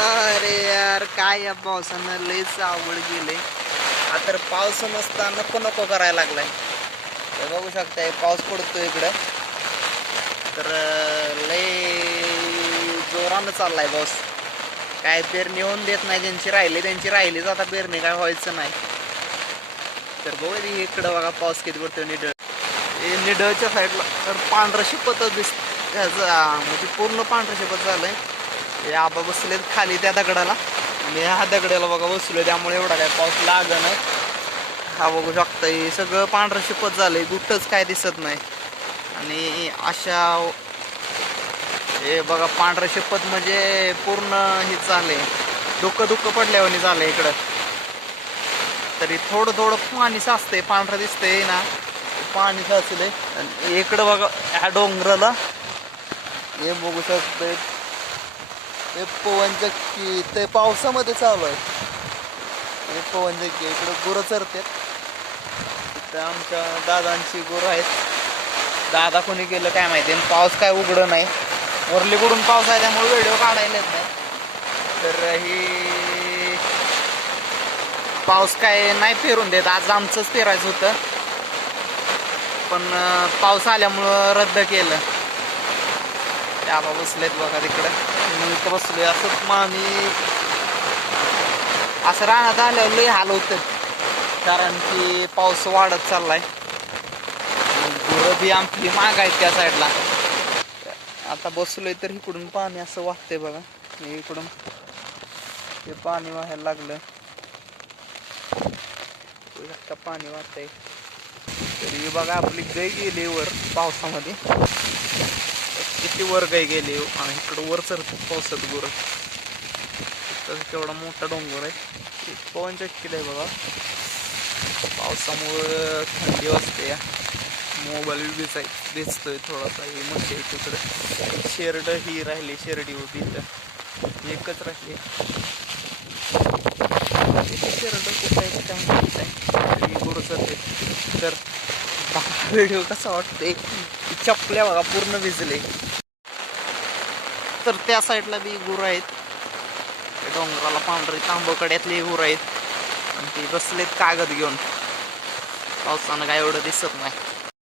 अरे यार काय या पावसानं लयच आवड गेले आता पाऊस नसता नको नको करायला लागलाय. तर बघू शकताय पाऊस पडतो इकडं. तर लई लय जोरानं चाललाय पाऊस. काय पेरणी होऊन देत नाही ज्यांची राहिली त्यांची राहिलीच. आता पेरणी काय व्हायचं नाही. तर बघू दे इकडं बघा पाऊस किती पडतो निडळ. हे निडळच्या साईडला तर पांढरं शिपतच दिस म्हणजे पूर्ण पांढरं शिपत झालंय. हे आबा बसलेत खाली त्या दगडाला. मी ह्या दगडाला बघा बसलोय त्यामुळे एवढा काय पाऊस लागण हा बघू शकता हे सगळं पांढरं शिपत झालंय गुट्टच काय दिसत नाही. आणि अशा हे बघा पांढरं शिपत म्हणजे पूर्ण हे झालंय. दुःख दुःख पडल्यावानी झालंय इकडं. तरी थोडं थोडं पाणी साचतंय पांढरं दिसतंय ना. पाणी साचलंय. आणि इकडं बघा ह्या डोंगराला. हे बघू शकतोय. हे पवन चक्की ते पावसामध्ये चालू आहे. हे पवन चक्की इकडं गुरं चरतात इथं आमच्या दादांची गुरं आहेत. दादा कोणी गेलं काय माहिती आणि पाऊस काय उघडं नाही. वरलीकडून पाऊस आहे त्यामुळे व्हिडिओ काढायला येत नाही. तर ही पाऊस काय नाही फिरून देत. आज आमचंच फिरायचं होतं. पण पाऊस आल्यामुळं रद्द केलं. त्या आबा बसलेत बघा तिकडं. मी इथं बसलोय असं मामी. असं रानात आल्यावर लय हाल होतं. कारण की पाऊस वाढत चाललाय. गुरं बी आमची माग आहेत त्या साईडला आता बसलोय तर इकडून पाणी असं वाटतंय बघा. इकडून. हे पाणी वाहायला लागलं. आता पाणी वाटतंय तरी बघा आपली गई गेली वर पावसामध्ये. किती वर गाय गेले? आणि इकडं वर चरत पावसात गुर. तर केवढा मोठा डोंगर आहे. पवन चक्कीला आहे बघा. पावसामुळं थंडी वाजते या. मोबाईल भिजाय भिजतोय थोडासा. हे मस्त आहे तिकडं. शेरड ही राहिली शेरडी होती तर एकच राहिली. शेरड कुठं आहे काय माहीत नाही ही गुरु चरते तर व्हिडिओ कसा वाटतोय? चपल्या बघा पूर्ण भिजले. तर त्या साईडला बी गुरं आहेत. त्या डोंगराला पांढरे तांबकड्यातले गुरं आहेत. आणि ते बसलेत कागद घेऊन. पावसानं काय एवढं दिसत नाही.